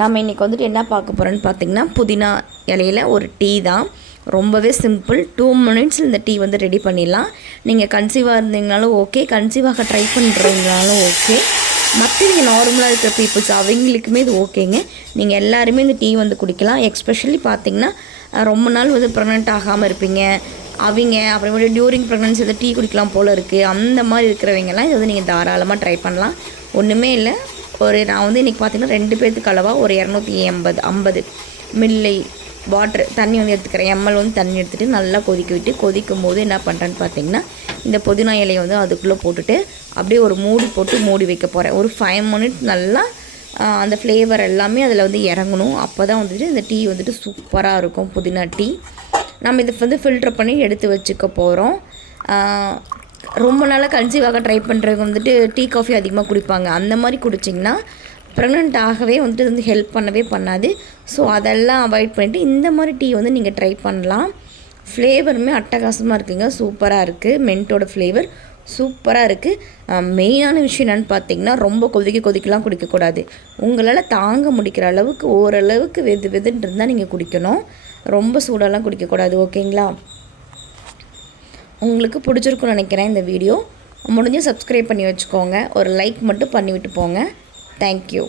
நம்ம இன்றைக்கி வந்துட்டு என்ன பார்க்க போகிறோன்னு பார்த்திங்கன்னா புதினா இலையில் ஒரு டீ தான். ரொம்பவே சிம்பிள். 2 minutes இந்த டீ வந்து ரெடி பண்ணிடலாம். நீங்கள் கன்சீவாக இருந்தீங்கனாலும் ஓகே, கன்சீவாக ட்ரை பண்ணுறீங்கனாலும் ஓகே, மற்றவங்க நார்மலாக இருக்கிற பீப்புள்ஸ் அவங்களுக்குமே இது ஓகேங்க. நீங்கள் எல்லாருமே இந்த டீ வந்து குடிக்கலாம். எக்ஸ்பெஷலி பார்த்திங்கன்னா ரொம்ப நாள் வந்து ப்ரெக்னென்ட் ஆகாமல் இருப்பீங்க, அவங்க அப்புறமேட்டு டியூரிங் ப்ரெக்னன்சி வந்து டீ குடிக்கலாம் போல் இருக்குது, அந்த மாதிரி இருக்கிறவங்கலாம் இது வந்து நீங்கள் தாராளமாக ட்ரை பண்ணலாம். ஒன்றுமே இல்லை, நான் வந்து இன்றைக்கி பார்த்திங்கன்னா 2 பேர்த்துக்கு அளவாக ஒரு 250 மில்லி வாட்ரு தண்ணி வந்து எடுத்துக்கிறேன். எம்எல் வந்து தண்ணி எடுத்துகிட்டு நல்லா கொதிக்கும் போது என்ன பண்ணுறேன்னு பார்த்திங்கன்னா இந்த புதினா இலையை வந்து அதுக்குள்ளே போட்டுட்டு அப்படியே ஒரு மூடி வைக்க போகிறேன். ஒரு 5 minutes நல்லா அந்த ஃப்ளேவர் எல்லாமே அதில் வந்து இறங்கணும். அப்போ தான் வந்துட்டு இந்த டீ வந்துட்டு சூப்பராக இருக்கும். புதினா டீ நம்ம இதை வந்து ஃபில்டர் பண்ணி எடுத்து வச்சுக்க போகிறோம். ரொம்ப நாளாக கன்சீவாக ட்ரை பண்ணுறவங்க வந்துட்டு டீ காஃபி அதிகமாக குடிப்பாங்க. அந்த மாதிரி குடிச்சிங்கன்னா ப்ரெக்னென்ட் ஆகவே வந்துட்டு வந்து ஹெல்ப் பண்ணவே பண்ணாது. ஸோ அதெல்லாம் அவாய்ட் பண்ணிவிட்டு இந்த மாதிரி டீ வந்து நீங்கள் ட்ரை பண்ணலாம். ஃப்ளேவருமே அட்டகாசமாக இருக்குங்க, சூப்பராக இருக்குது. மென்ட்டோட ஃப்ளேவர் சூப்பராக இருக்குது. மெயினான விஷயம் என்னென்னு பார்த்தீங்கன்னா ரொம்ப கொதிக்கலாம் குடிக்கக்கூடாது. உங்களால் தாங்க முடிக்கிற அளவுக்கு ஓரளவுக்கு வெதுன்னு இருந்தால் நீங்கள் குடிக்கணும். ரொம்ப சூடெல்லாம் குடிக்கக்கூடாது. ஓகேங்களா? உங்களுக்கு பிடிச்சிருக்குன்னு நினைக்கிறேன் இந்த வீடியோ. முடிஞ்சு சப்ஸ்கிரைப் பண்ணி வச்சுக்கோங்க. ஒரு லைக் மட்டும் பண்ணிவிட்டு போங்க. தேங்க்யூ.